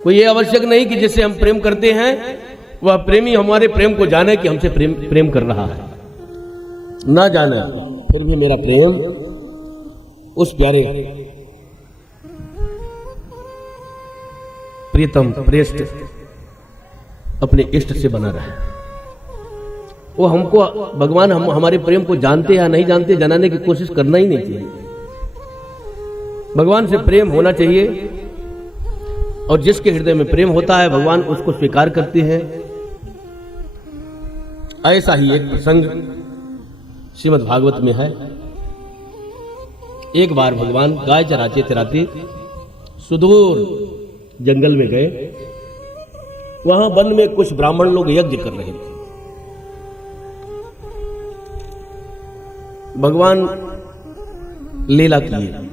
कोई ये आवश्यक नहीं कि जिससे हम प्रेम करते हैं वह प्रेमी हमारे प्रेम को जाने कि हमसे प्रेम कर रहा है, ना जाने फिर भी मेरा प्रेम उस प्यारे प्रीतम प्रेष्ठ अपने इष्ट से बना रहे। वो हमको भगवान हमारे प्रेम को जानते या नहीं जानते जनाने की कोशिश करना ही नहीं चाहिए। भगवान से प्रेम होना चाहिए और जिसके हृदय में प्रेम होता है भगवान उसको स्वीकार करते हैं। ऐसा ही एक प्रसंग श्रीमद् भागवत में है। एक बार भगवान गाय चराते चराते सुदूर जंगल में गए। वहां वन में कुछ ब्राह्मण लोग यज्ञ कर रहे थे। भगवान लीला किए।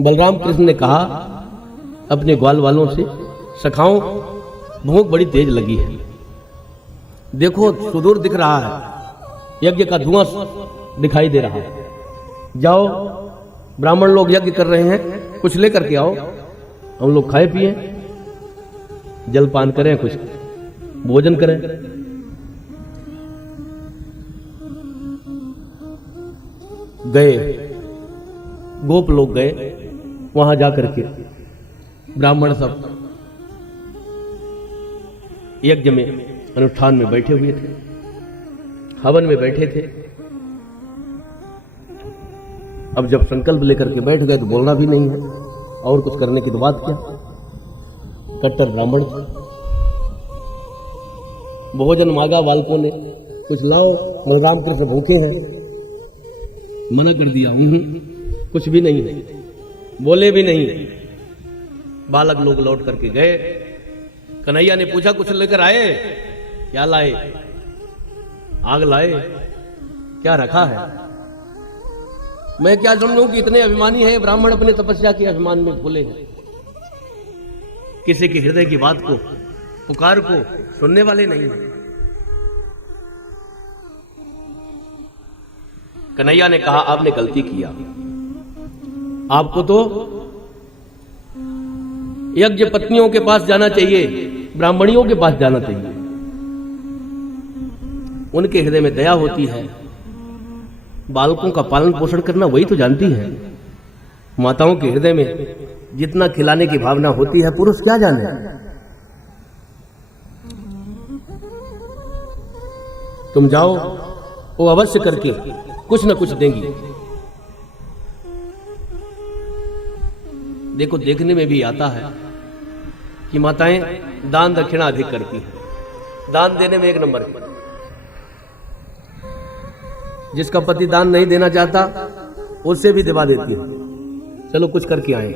बलराम कृष्ण ने कहा अपने ग्वाल वालों से, सखाओं भूख बड़ी तेज लगी है, देखो सुदूर दिख रहा है, यज्ञ का धुआं दिखाई दे रहा है, जाओ ब्राह्मण लोग यज्ञ कर रहे हैं, कुछ लेकर के आओ, हम लोग खाए पिए, जलपान करें, कुछ भोजन करें। गए, गोप लोग गए, वहां जाकर के ब्राह्मण सब यज्ञ में अनुष्ठान में बैठे हुए थे, हवन में बैठे थे। अब जब संकल्प लेकर के बैठ गए तो बोलना भी नहीं है और कुछ करने की तो बात क्या। कट्टर ब्राह्मण थे, भोजन मांगा बालकों ने, कुछ लाओ, बलराम कृष्ण भूखे हैं, मना कर दिया, कुछ भी नहीं है, बोले भी नहीं। बालक लोग लौट करके गए। कन्हैया ने पूछा कुछ लेकर आए? क्या लाए? आग लाए? क्या रखा है? मैं क्या समझूं कि इतने अभिमानी है ब्राह्मण, अपने तपस्या के अभिमान में भूले हैं, किसी के हृदय की बात को, पुकार को सुनने वाले नहीं है। कन्हैया ने कहा आपने गलती किया, आपको तो यज्ञ पत्नियों के पास जाना चाहिए, ब्राह्मणियों के पास जाना चाहिए, उनके हृदय में दया होती है, बालकों का पालन पोषण करना वही तो जानती है। माताओं के हृदय में जितना खिलाने की भावना होती है पुरुष क्या जाने। तुम जाओ, वो अवश्य करके कुछ न कुछ देंगी। देखो देखने में भी आता है कि माताएं दान दक्षिणा अधिक करती हैं, दान देने में एक नंबर की। जिसका पति दान नहीं देना चाहता उससे भी दिवा देती है, चलो कुछ करके आए।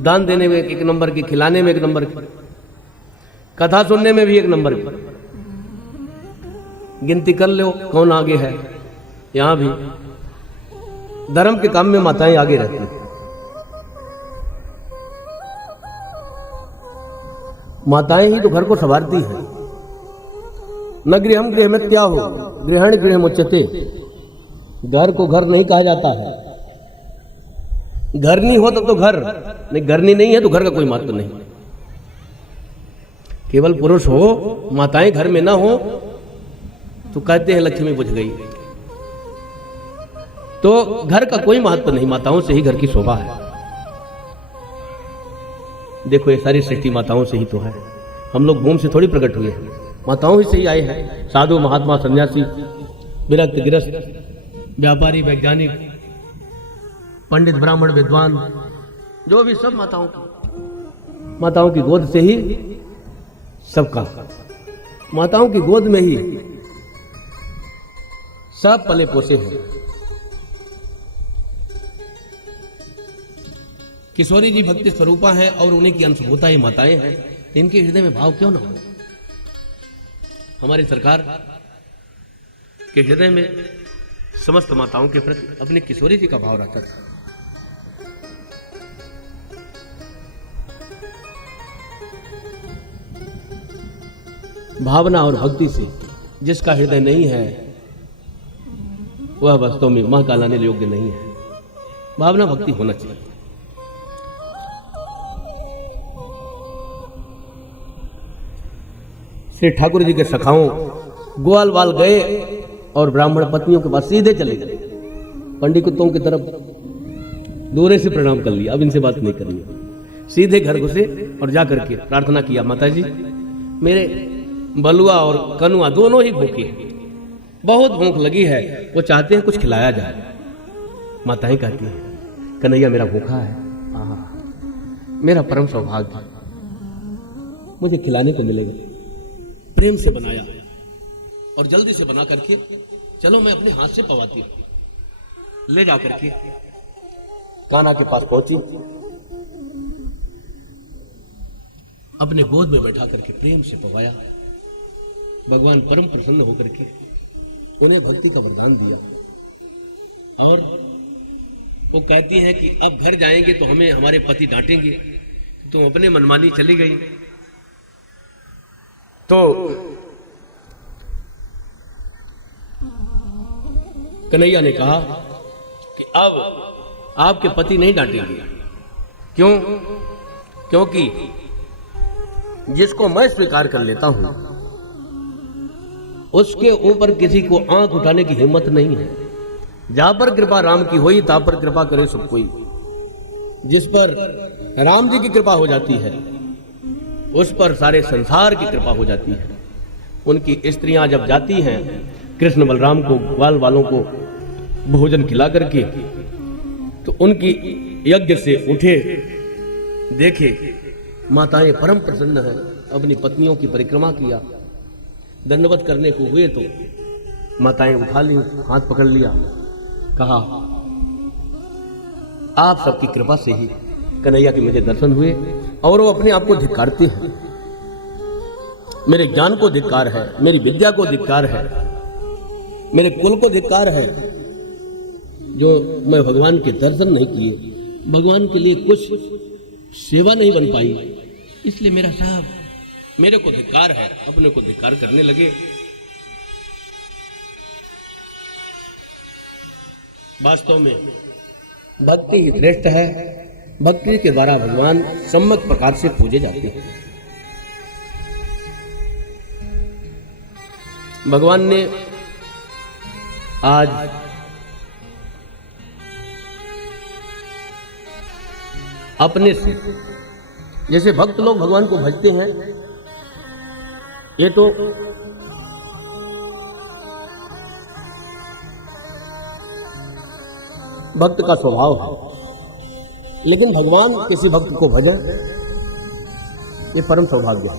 दान देने में एक नंबर की, खिलाने में एक नंबर की, कथा सुनने में भी एक नंबर की। गिनती कर लो कौन आगे है। यहां भी धर्म के काम में माताएं आगे रहती हैं। माताएं ही तो घर को संवारती हैं। न गृहम गृहमित्या हो गृहण गृहमुच्यते, घर को घर नहीं कहा जाता है। घर नहीं हो तो घर नहीं, घरनी नहीं है तो घर का कोई महत्व नहीं। केवल पुरुष हो, माताएं घर में ना हो तो कहते हैं लक्ष्मी बुझ गई। तो घर का कोई महत्व नहीं, माताओं से ही घर की शोभा है। देखो ये सारी सृष्टि माताओं से ही तो है। हम लोग भूमि से थोड़ी प्रकट हुए हैं, माताओं ही से ही आए हैं। साधु महात्मा सन्यासी विरक्त गृहस्थ व्यापारी वैज्ञानिक पंडित ब्राह्मण विद्वान जो भी सब माताओं की गोद से ही सबका, माताओं की गोद में ही सब पले पोसे हैं। किशोरी जी भक्ति स्वरूपा हैं और उन्हीं की अंशभूता ही माताएं हैं। इनके हृदय में भाव क्यों ना हो। हमारी सरकार के हृदय में समस्त माताओं के प्रति अपनी किशोरी जी का भाव रखता था। भावना और भक्ति से जिसका हृदय नहीं है वह वास्तव में मां का लाने योग्य नहीं है। भावना भक्ति होना चाहिए। फिर ठाकुर जी के सखाओं ग्वाल वाल गए और ब्राह्मण पत्नियों के पास सीधे चले गए। पंडितों की तरफ दूरे से प्रणाम कर लिया, अब इनसे बात नहीं करनी। सीधे घर घुसे और जा करके प्रार्थना किया, माता जी मेरे बलुआ और कनुआ दोनों ही भूखे हैं, बहुत भूख लगी है, वो चाहते हैं कुछ खिलाया जाए। माताएं कहती हैं कन्हैया मेरा भूखा है, मेरा परम सौभाग्य, मुझे खिलाने को मिलेगा। प्रेम से बनाया और जल्दी से बना करके चलो मैं अपने हाथ से पवाती हूं। ले जा करके कान्हा के पास पहुंची, अपने गोद में बैठा करके प्रेम से पवाया। भगवान परम प्रसन्न होकर के उन्हें भक्ति का वरदान दिया और वो कहती हैं कि अब घर जाएंगे तो हमें हमारे पति डांटेंगे, तुम अपने मनमानी चली गई। तो कन्हैया ने कहा कि अब आपके पति नहीं डांटेंगे। क्यों? क्योंकि जिसको मैं स्वीकार कर लेता हूं उसके ऊपर किसी को आंख उठाने की हिम्मत नहीं है। जहां पर कृपा राम की हुई ता पर कृपा करे सब कोई। जिस पर राम जी की कृपा हो जाती है उस पर सारे संसार की कृपा हो जाती है। उनकी स्त्रियां जब जाती हैं कृष्ण बलराम को ग्वाल वालों को भोजन खिला करके, तो उनकी यज्ञ से उठे देखे माताएं परम प्रसन्न है, अपनी पत्नियों की परिक्रमा किया। दंडवत करने को हुए तो माताएं उठा ली, हाथ पकड़ लिया, कहा आप सबकी कृपा से ही कन्हैया के मुझे दर्शन हुए। और वो अपने आप को धिक्कारते हैं, मेरे ज्ञान को धिक्कार है, मेरी विद्या को धिक्कार है, मेरे कुल को धिक्कार है जो मैं भगवान के दर्शन नहीं किए, भगवान के लिए कुछ सेवा नहीं बन पाई, इसलिए मेरा साहब मेरे को धिक्कार है। अपने को धिक्कार करने लगे। वास्तव में भक्ति ही श्रेष्ठ है। भक्ति के द्वारा भगवान सम्यक प्रकार से पूजे जाते हैं। भगवान ने आज अपने से, जैसे भक्त लोग भगवान को भजते हैं, ये तो भक्त का स्वभाव है, लेकिन भगवान किसी भक्त को भजे ये परम सौभाग्य है।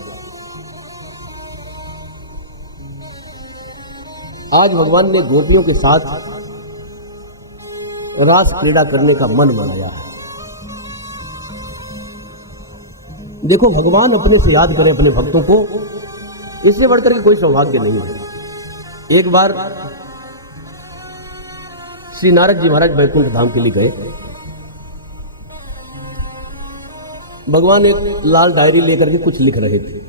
आज भगवान ने गोपियों के साथ रास क्रीड़ा करने का मन बनाया है। देखो भगवान अपने से याद करें अपने भक्तों को, इससे बढ़कर के कोई सौभाग्य नहीं है। एक बार श्री नारद जी महाराज बैकुंठ धाम के लिए गए। भगवान एक लाल डायरी लेकर के कुछ लिख रहे थे।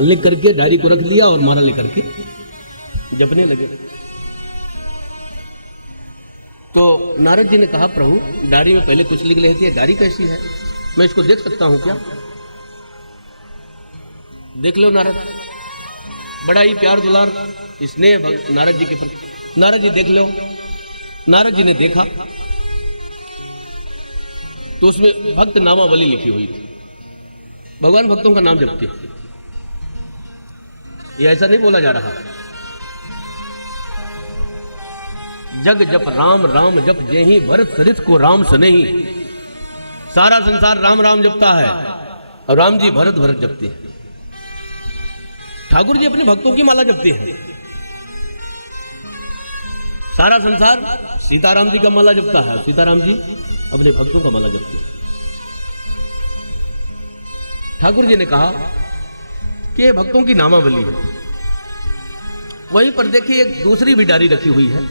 लिख करके डायरी को रख लिया और माला लेकर के जपने लगे। तो नारद जी ने कहा प्रभु डायरी में पहले कुछ लिख रहे थे, डायरी कैसी है, मैं इसको देख सकता हूं क्या? देख लो नारद, बड़ा ही प्यार दुलार स्नेह नारद जी के प्रति। नारद जी देख लो। नारद जी ने देखा तो उसमें भक्त नामावली लिखी हुई थी। भगवान भक्तों का नाम जपते, ये ऐसा नहीं बोला जा रहा। जग जप राम राम जप जेहि भरत सरित को राम सनेही। सारा संसार राम राम जपता है और राम जी भरत भरत जपते हैं। ठाकुर जी अपने भक्तों की माला जपते हैं। सारा संसार सीताराम जी का माला जपता है, सीताराम जी अपने भक्तों का माला जपते हैं। ठाकुर जी ने कहा कि भक्तों की नामावली है। वहीं पर देखिए एक दूसरी भी डायरी रखी हुई है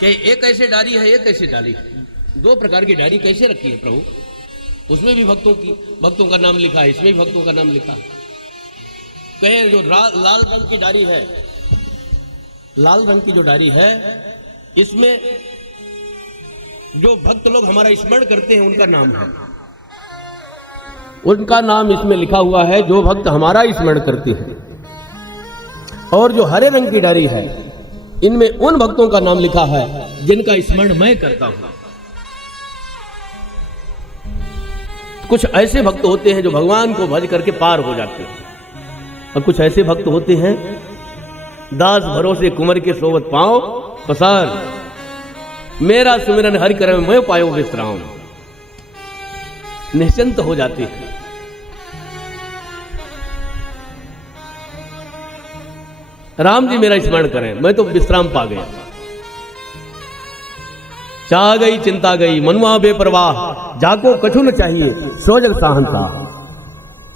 कि एक ऐसे डायरी है, एक ऐसे डायरी है। दो प्रकार की डायरी कैसे रखी है प्रभु? उसमें भी भक्तों का नाम लिखा है, इसमें भी भक्तों का नाम लिखा है। कहे जो लाल रंग की डायरी है, लाल रंग की जो डायरी है, इसमें जो भक्त लोग हमारा स्मरण करते हैं उनका नाम है। उनका नाम इसमें लिखा हुआ है, जो भक्त हमारा स्मरण करते हैं। और जो हरे रंग की डायरी है, इनमें उन भक्तों का नाम लिखा है जिनका स्मरण मैं करता हूं। कुछ ऐसे भक्त होते हैं जो भगवान को भज करके पार हो जाते हैं, और कुछ ऐसे भक्त होते हैं, दास भरोसे कुंवर के सोवत पांव पसार, मेरा सुमिरन हरि करे मैं पायो विश्राम, निश्चिंत हो जाते हैं। राम जी मेरा स्मरण करें, मैं तो विश्राम पा गया। चाह गई चिंता गई मनुआ बेपरवाह, जाको कछु न चाहिए सो जग साहंता।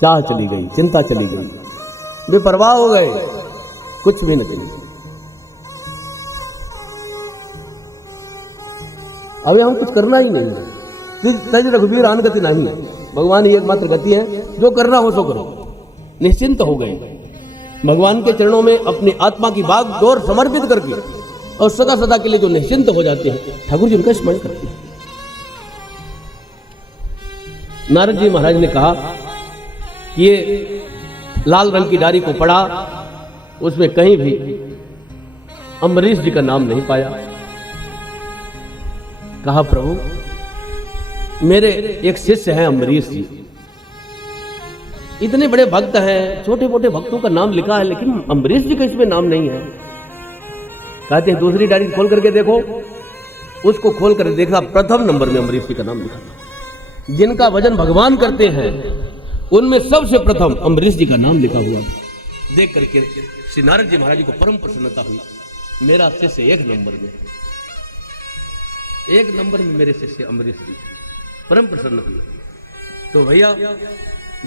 चाह चली गई, चिंता चली गई, बेपरवाह हो गए, कुछ भी न चली। अभी हम कुछ करना ही नहीं है, तज रघुवीर आन गति नहीं है। भगवान ही एकमात्र गति है, जो करना हो सो करो। निश्चिंत हो गए, भगवान के चरणों में अपनी आत्मा की बाग डोर समर्पित करके और सदा सदा के लिए जो निश्चिंत हो जाते हैं, ठाकुर जी उनका स्मरण करते हैं। नारद जी महाराज ने कहा कि ये लाल रंग की डायरी को पढ़ा, उसमें कहीं भी अम्बरीश जी का नाम नहीं पाया। कहा प्रभु, मेरे एक शिष्य हैं अम्बरीश जी, इतने बड़े भक्त हैं, छोटे मोटे भक्तों का नाम लिखा है, लेकिन अम्बरीश जी का इसमें नाम नहीं है। कहते हैं दूसरी डायरी खोल करके देखो। उसको खोल कर देखा, प्रथम नंबर में अम्बरीश जी का नाम लिखा था। जिनका भजन भगवान करते हैं उनमें सबसे प्रथम अम्बरीश जी का नाम लिखा हुआ था। देख करके श्री नारद जी महाराज जी को परम प्रसन्नता हुई। मेरा शिष्य एक नंबर में मेरे शिष्य अम्बरीश जी, परम प्रसन्न हुए। तो भैया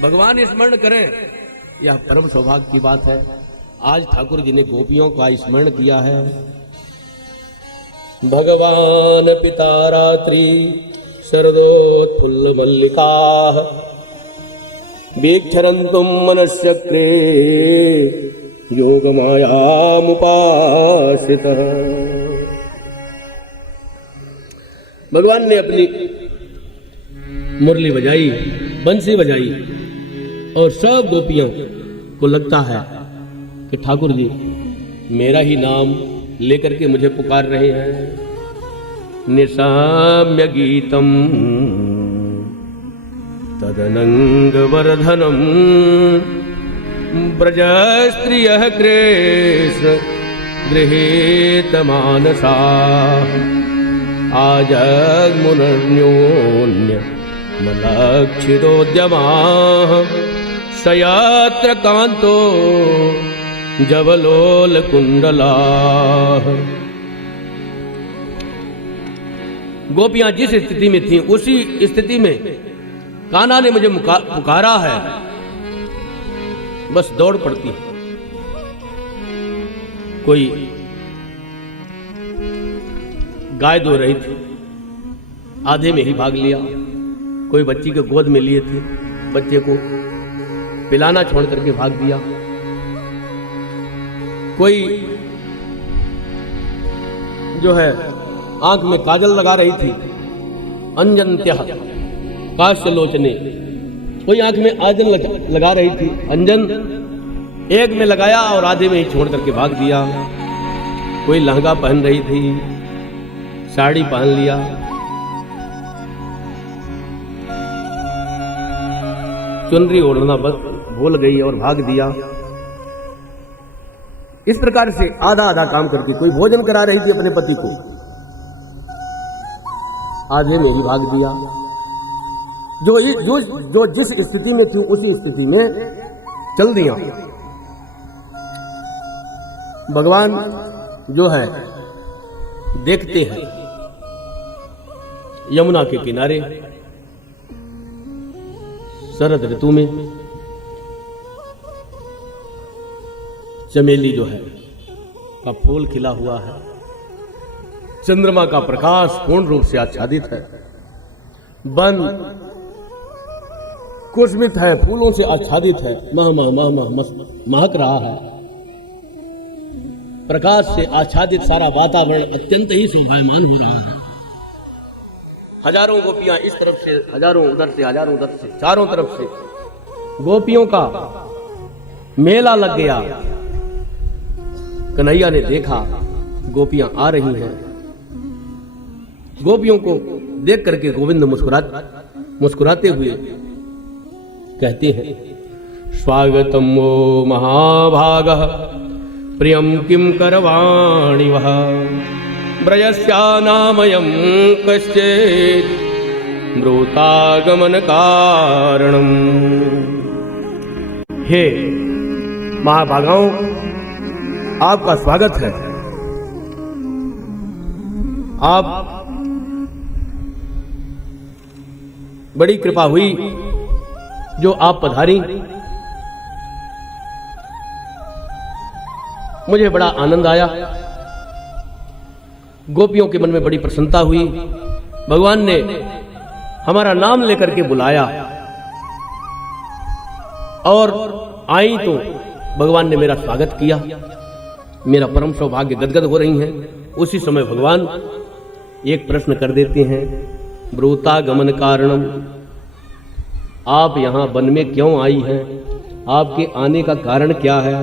भगवान स्मरण करें, यह परम सौभाग्य की बात है। आज ठाकुर जी ने गोपियों का स्मरण किया है। भगवान पिता रात्रि शरदोत्फुल्ल मल्लिका, वीक्षरन्तुम मनश्चक्रे योग मायामुपासितः। भगवान ने अपनी मुरली बजाई, बंसी बजाई, और सब गोपियों को लगता है कि ठाकुर जी मेरा ही नाम लेकर के मुझे पुकार रहे हैं। निशाम्य गीतम तदनंग वर्धनम, ब्रज स्त्रियः कृष्ण गृहीत मानसा, आजग्मुनन्योन्य मलक्षितोद्यमाः, सयत्र कांतो जवलोल कुंडलाः। गोपियां जिस स्थिति में थीं, उसी स्थिति में कान्हा ने मुझे पुकारा है, बस दौड़ पड़ती है। कोई गाय दो रही थी, आधे में ही भाग लिया। कोई बच्ची के गोद में लिए थे, बच्चे को पिलाना छोड़ करके भाग दिया। कोई जो है आंख में काजल लगा रही थी, अंजन्त्यः काश्यलोचने, कोई आंख में आजन लगा रही थी, अंजन एक में लगाया और आधे में ही छोड़ करके भाग दिया। कोई लहंगा पहन रही थी, साड़ी पहन लिया। चुनरी ओढ़ना बस भूल गई और भाग दिया। इस प्रकार से आधा आधा काम करके कोई भोजन करा रही थी अपने पति को, आधे में ही भाग दिया। जो जिस स्थिति में थी उसी स्थिति में चल दिया। भगवान जो है देखते हैं यमुना के किनारे शरद ऋतु में चमेली जो है का फूल खिला हुआ है, चंद्रमा का प्रकाश पूर्ण रूप से आच्छादित है, वन कुसुमित है, फूलों से आच्छादित है, मह मह मह मह महक रहा है। प्रकाश से आच्छादित सारा वातावरण अत्यंत ही शोभायमान हो रहा है। हजारों गोपियां इस तरफ से, हजारों उधर से, हजारों उधर से, चारों तरफ से गोपियों का मेला लग गया। कन्हैया ने देखा गोपियां आ रही हैं। गोपियों को देख करके गोविंद मुस्कुराते हुए कहते हैं, स्वागतम वो महाभागः प्रियम किम करवाणि वः ब्रजस्यानामयं कश्चित् मृतागमन कारणम। हे महाभागाओं, आपका स्वागत है। आप बड़ी कृपा हुई जो आप पधारी। मुझे बड़ा आनंद आया, गोपियों के मन में बड़ी प्रसन्नता हुई। भगवान ने हमारा नाम लेकर के बुलाया और आई तो भगवान ने मेरा स्वागत किया। मेरा परम सौभाग्य गदगद हो रही हैं। उसी समय भगवान एक प्रश्न कर देते हैं, ब्रूतागमन कारणम, आप यहां वन में क्यों आई हैं? आपके आने का कारण क्या है?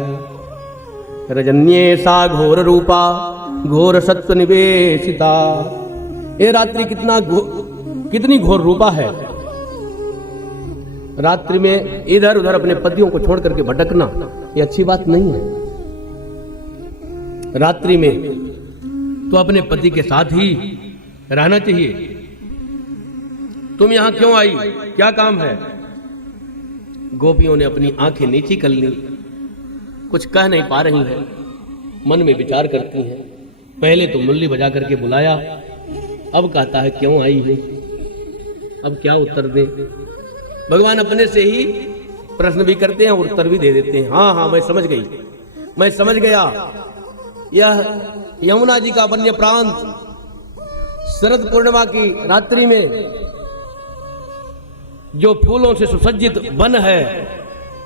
रजन्ये सा घोर रूपा घोर सत्व निवेशिता। ये रात्रि कितनी घोर रूपा है। रात्रि में इधर उधर अपने पतियों को छोड़ करके भटकना ये अच्छी बात नहीं है। रात्रि में तो अपने पति के साथ ही रहना चाहिए। तुम यहां क्यों आई? क्या काम है? गोपियों ने अपनी आंखें नीची कर ली, कुछ कह नहीं पा रही हैं, मन में विचार करती हैं। पहले तो मुरली बजा करके बुलाया, अब कहता है क्यों आई है। अब क्या उत्तर दे? भगवान अपने से ही प्रश्न भी करते हैं और उत्तर भी दे देते हैं। हाँ हाँ, मैं समझ गई, मैं समझ गया। यह यमुना जी का वन्य प्रांत शरद पूर्णिमा की रात्रि में जो फूलों से सुसज्जित वन है,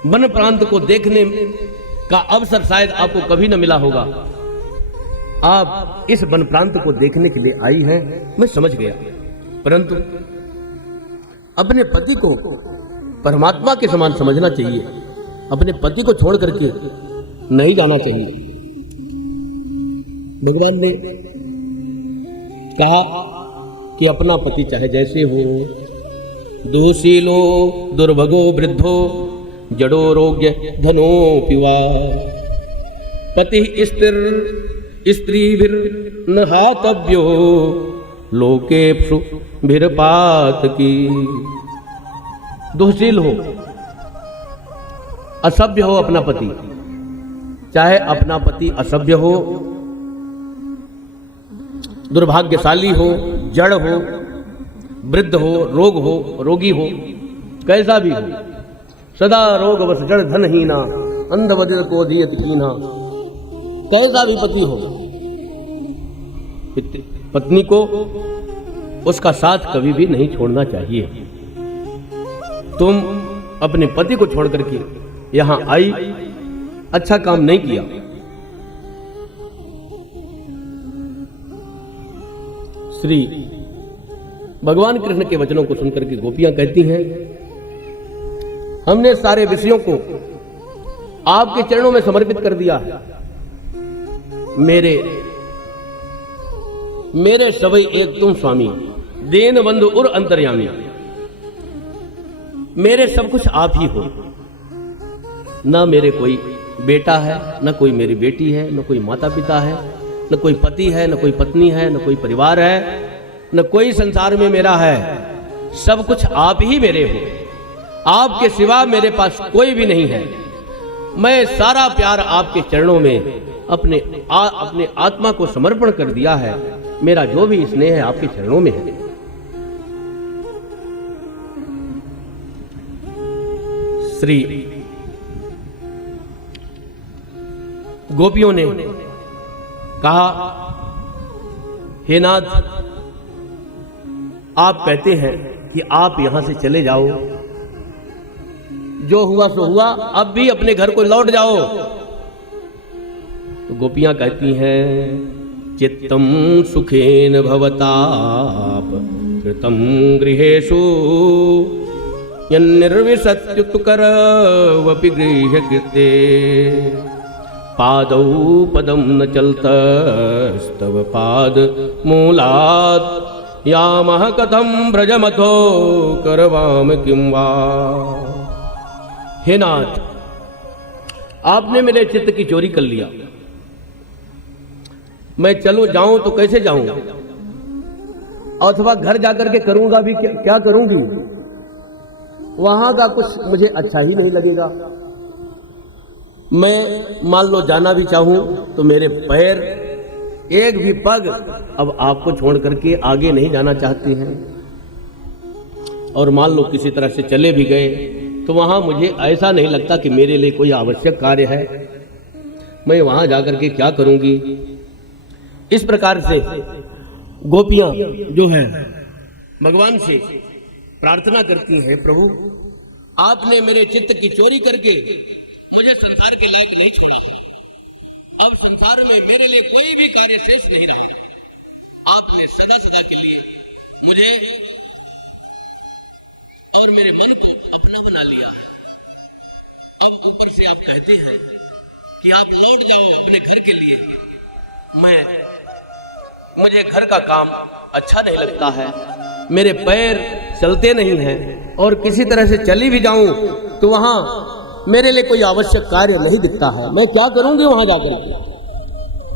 वन प्रांत को देखने का अवसर शायद आपको कभी न मिला होगा। आप इस वन प्रांत को देखने के लिए आई हैं, मैं समझ गया। परंतु अपने पति को परमात्मा के समान समझना चाहिए। अपने पति को छोड़ करके नहीं जाना चाहिए। भगवान ने कहा कि अपना पति चाहे जैसे हो, दुशीलो दुर्भगो वृद्धो जड़ो रोग्य धनो पिवा, पति स्त्रीभिर्न हातव्यो लोकेप्सु भिरपात की। दुशील हो, असभ्य हो अपना पति, चाहे अपना पति असभ्य हो, दुर्भाग्यशाली हो, जड़ हो, वृद्ध हो, रोगी हो, कैसा भी हो, सदा रोग बस जड़ धनहीना अंधवदित को दियत कीना। कैसा भी पति हो, पत्नी को उसका साथ कभी भी नहीं छोड़ना चाहिए। तुम अपने पति को छोड़ करके यहां आई, अच्छा काम नहीं किया। श्री भगवान कृष्ण के वचनों को सुनकर के गोपियां कहती हैं, हमने सारे विषयों को आपके चरणों में समर्पित कर दिया है। मेरे सवै एक तुम स्वामी, दीन बंधु और अंतर्यामी। मेरे सब कुछ आप ही हो। ना मेरे कोई बेटा है, ना कोई मेरी बेटी है, ना कोई माता पिता है, न कोई पति है, न कोई पत्नी है, न कोई परिवार है, न कोई संसार में मेरा है। सब कुछ आप ही मेरे हो। आपके सिवा मेरे पास कोई भी नहीं है। मैं सारा प्यार आपके चरणों में अपने आत्मा को समर्पण कर दिया है। मेरा जो भी स्नेह है आपके चरणों में है। श्री गोपियों ने कहा, हे नाथ, आप कहते हैं कि आप यहां से चले जाओ, जो हुआ सो हुआ, अब भी अपने घर को लौट जाओ। तो गोपियां कहती हैं, चित्तम सुखेन भवताप कृतं गृहेषु यन्निर्विशत्युत्करवपि गृह्यकृते पादौ पदं न चलतस्तव पाद मूलात् यामः कथं ब्रजमथो करवाम किं वा। हे नाथ, आपने मेरे चित्त की चोरी कर लिया। मैं चलूं जाऊं तो कैसे जाऊं, अथवा घर जाकर के करूंगा भी क्या करूंगी, वहां का कुछ मुझे अच्छा ही नहीं लगेगा। मैं मान लो जाना भी चाहूं तो मेरे पैर एक भी पग अब आपको छोड़ करके आगे नहीं जाना चाहते हैं। और मान लो किसी तरह से चले भी गए तो वहां मुझे ऐसा नहीं लगता कि मेरे लिए कोई आवश्यक कार्य है। मैं वहां जाकर के क्या करूंगी। इस प्रकार से गोपियां जो है भगवान से प्रार्थना करती हैं, प्रभु आपने मेरे चित्त की चोरी करके मुझे संसार के लायक नहीं छोड़ा। अब संसार में मेरे लिए कोई भी कार्य शेष नहीं रहा। आपने सदा सदा के लिए मुझे और मेरे मन को अपना बना लिया। अब ऊपर से आप कहते हैं कि आप लौट जाओ अपने घर के लिए। मुझे घर का काम अच्छा नहीं लगता है, मेरे पैर चलते नहीं हैं, और किसी तरह से चली भी जाऊं तो वहां मेरे लिए कोई आवश्यक कार्य नहीं दिखता है। मैं क्या करूंगी वहां जाकर के।